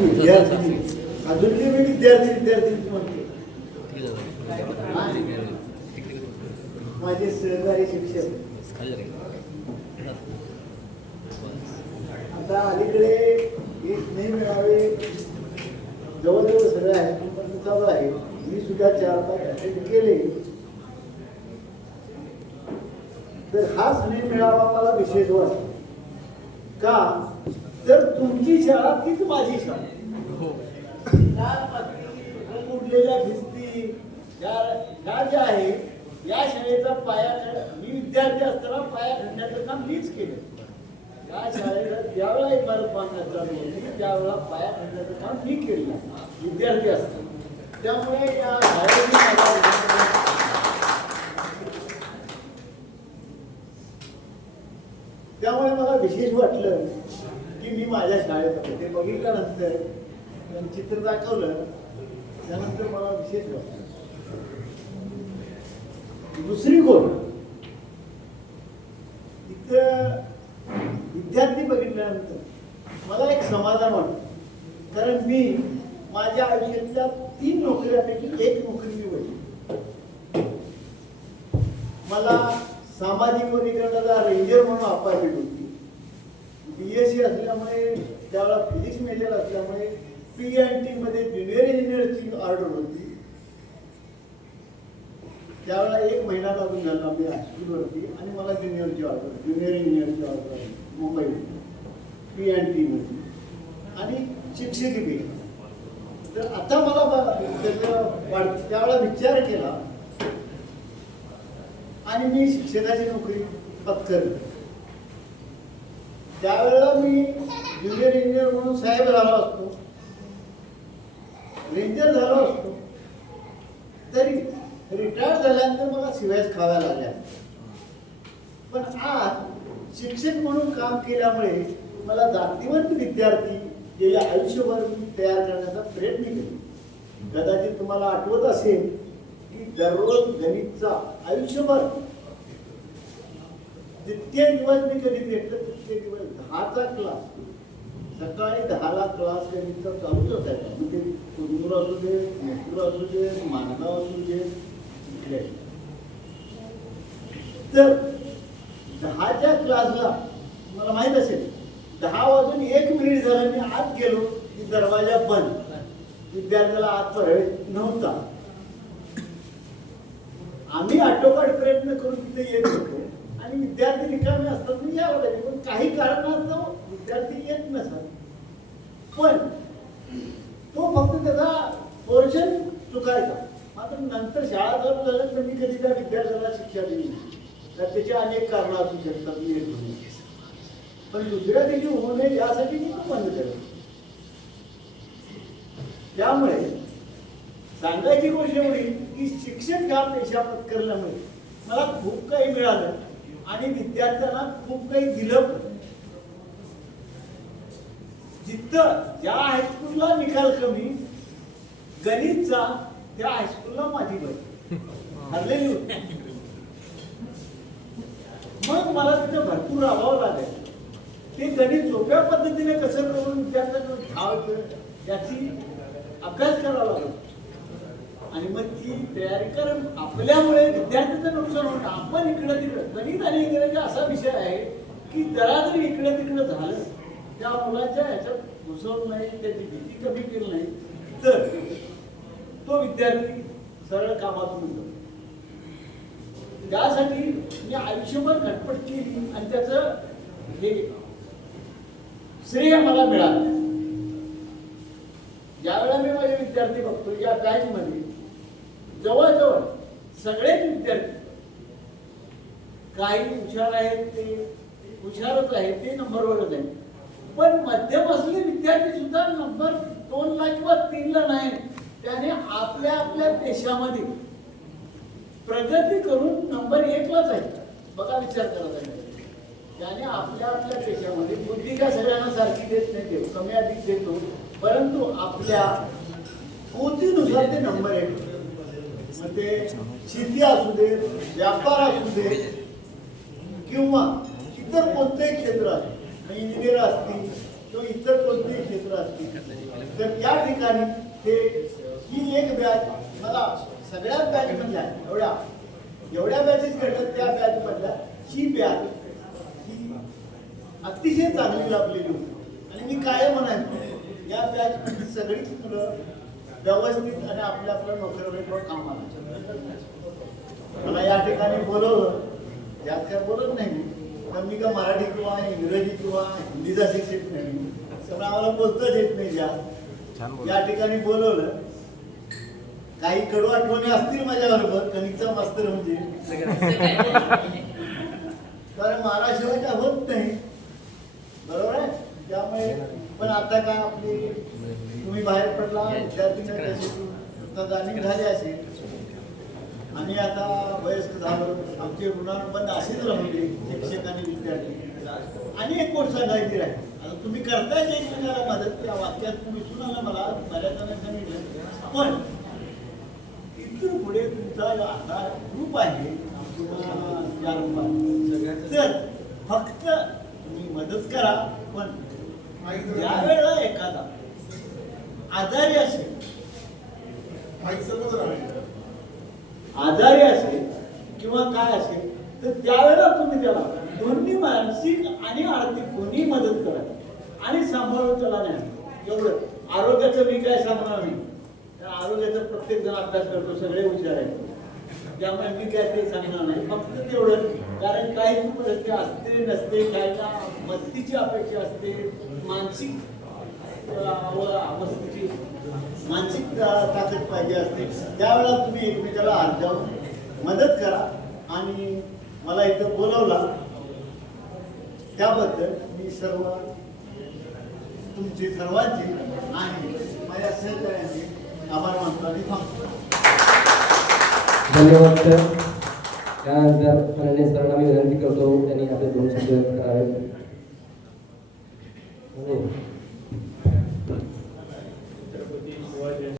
विद्यार्थी अजूनही मी विद्यार्थी म्हणते. माझे सहकारी शिक्षक आता अलीकडे एक नाही मिळावे जवळजवळ सगळं हायस्कूल चालू आहे. मी सुद्धा 4-5 अटेंड केले. तर हा स्नेह मिळावा मला विशेष वाटतो का तर तुमची शाळा तीच माझी शाळा. उडलेल्या भिस्ती ह्या ज्या आहे या शाळेचा पाया मी विद्यार्थी असताना पाया खणण्याचं काम मीच केलं. या शाळेला ज्यावेळेला इमारत बांधण्यात चालू होती त्यावेळेला पाया खणण्याचं काम मी केलं विद्यार्थी असताना. त्यामुळे या त्यामुळे मला विशेष वाटलं की मी माझ्या शाळेत होते. ते बघितल्यानंतर चित्र दाखवलं त्यानंतर मला विशेष वाटलं. दुसरी गोष्ट इथं विद्यार्थी बघितल्यानंतर मला एक समाधान वाटतं. कारण मी माझ्या आयुष्यातल्या 3 नोकऱ्यापैकी 1 नोकरी निवडली. मला सामाजिक वनीकरणाचा रेंजर म्हणून अपॉइंटमेंट होती. BSc असल्यामुळे त्यावेळेला फिजिक्स मेजर असल्यामुळे PNT मध्ये ज्युनियर इंजिनियरची ऑर्डर होती. त्यावेळेला 1 महिना लागून झाला मी हायस्कूलवरती आणि मला ज्युनियर इंजिनियरची ऑर्डर आली मुंबईमध्ये PNT मध्ये आणि शिक्षकी बी. तर आता मला त्यावेळेला विचार केला आणि मी शिक्षकाची नोकरी पत्करली. त्यावेळेला मी ज्युनियर इंजिनियर म्हणून साहेब झालो असतो, रेंजर झालो असतो, तरी रिटायर झाल्यानंतर मला शिवायच खाव्या लागल्या. पण आज शिक्षक म्हणून काम केल्यामुळे मला जातीवंत विद्यार्थी गेल्या आयुष्यभर मी तयार करण्याचा प्रयत्न केला. कदाचित तुम्हाला आठवत असेल की दररोज गणितचा आयुष्यभर जितके दिवस मी गणित घेतलं तितके दिवस 10चा क्लास सकाळी 10ला क्लास गणितचा चालूच असायचा. म्हणजे कुंदूर असू दे, मेट्रो असू दे, माणगाव असू दे, इकडे. तर 10च्या क्लासला मला माहित असेल 10 वाजून 1 मिनिट झालं मी आत गेलो की दरवाजा बंद. विद्यार्थ्याला आत प्रवेश नव्हता. आम्ही आटोकाट प्रयत्न करून तिथे येत होतो आणि विद्यार्थी रिकामे असतात मी यावं लागेल. पण काही कारणास्तव विद्यार्थी येत नसतात. पण तो फक्त त्याचा पोर्शन चुकायचा. मात्र नंतर शाळा चालू झालं तर मी कधी त्या विद्यार्थ्याला शिक्षा दिली तर त्याचे अनेक कारणं असू शकतात मी येत नाही. पण दुसऱ्या दिवशी होऊ नये यासाठी मी तो बंद केलं. त्यामुळे सांगायची गोष्ट एवढी की शिक्षक ह्या पेशा पत्करल्यामुळे मला खूप काही मिळालं आणि विद्यार्थ्यांना खूप काही दिलं. जिथं ज्या हायस्कूलला निकाल कमी गणितचा त्या हायस्कूलला माझी बस ठरलेली होती. मग मला तिथं भरपूर राबावं लागेल. ते गणित सोप्या पद्धतीने कसं करून विद्यार्थ्यांना घ्यावं याची अभ्यास करावा लागेल. आणि मग ती तयारी कारण आपल्यामुळे विद्यार्थ्यांचं नुकसान होतं. आपण इकडं तिकडं गणित आणि इंग्रजी असा विषय आहे की जरा जरी इकडं तिकडं झालं त्या मुलाच्या ह्याच्यात घुसवलं नाही, त्याची भीती कमी केली नाही तर तो विद्यार्थी सरळ कामातून जातो. त्यासाठी मी आयुष्यभर खटपट केली आणि त्याचं हे श्रेय मला मिळालं. ज्यावेळेला मी माझे विद्यार्थी बघतो या बॅचमध्ये जवळजवळ सगळेच विद्यार्थी काही हुशार आहेत ते हुशारच आहेत ते नंबरवरच आहेत. पण मध्यम असलेले विद्यार्थी सुद्धा नंबर 2ला किंवा 3ला नाही. त्याने आपल्या आपल्या देशामध्ये प्रगती करून नंबर 1लाच आहे. बघा विचार करत आहे. त्याने आपल्या आपल्या देशामध्ये बुद्धी का सगळ्यांना सारखी देत नाही, देव कमी अधिक देतो, परंतु आपल्या पोतीनुसार ते नंबर 1. मग ते शेती असू दे, व्यापार असू दे किंवा इतर कोणतेही क्षेत्र आहे, इंजिनियर असतील किंवा इतर कोणतेही क्षेत्र असतील तर त्या ठिकाणी ते ही एक बॅच मला सगळ्याच बॅच मधल्या एवढ्या बॅचेस घडतात त्या बॅच मधल्या ही बॅच ही अतिशय चांगली लाभलेली होती आणि मी काय म्हणायचो या बॅच सगळीच मुलं व्यवस्थित आणि आपल्या नोकरीवर कामाला मला या ठिकाणी बोलवलं यात काय बोलत नाही पण मी का मराठी किंवा इंग्रजी किंवा हिंदीचा शिक्षक नाही त्यामुळे आम्हाला बोलताच येत नाही या ठिकाणी बोलवलं काही कडू आठवणी असतील माझ्याबरोबर कणिकचा मास्तर म्हणजे कारण महाराष्ट्राशिवाय काय होत नाही बरोबर आहे त्यामुळे पण आता काय आपली तुम्ही बाहेर पडला विद्यार्थी जाणीव झाली असेल आणि आता वयस्क झालो आमचे ऋणानुबंध असेच राहिले शिक्षक आणि विद्यार्थी आणि एक गोष्ट सांगायची राहील आता तुम्ही करताय एकमेकाला मदत या वाक्यात तुम्ही सुनाला मला बऱ्याच जणांनी सांगितलं पण इथून पुढे तुमचा आता ग्रुप आहे तर फक्त तुम्ही मदत करा पण यावेळेला एखादा आजारी असेल किंवा काय असेल तर त्यावेळेला तुम्ही त्याला दोन्ही मानसिक आणि आर्थिक दोन्ही मदत करा आणि सांभाळून त्याला नाही एवढं आरोग्याचं मी काय सांगणार नाही आरोग्याचा प्रत्येक जण अभ्यास करतो सगळे हुशार आहेत त्यामुळे मी काय ते सांगणार नाही फक्त तेवढं कारण काही परिस्थिती असते नसते काही मदतीची अपेक्षा असते मानसिक अवस्थेची मानसिक ताकद पाहिजे असते त्यावेळेला तुम्ही एकमेकाला हात जाऊन मदत करा आणि मला इथं बोलवला त्याबद्दल मी तुमची सर्वांची आणि माझ्या सहकार्यांचे आभार मानतो आणि थांबतो. धन्यवाद सर. त्यानंतर माननीय सरांना मी विनंती करतो त्यांनी आपले 2 शब्द व्यक्त करावे.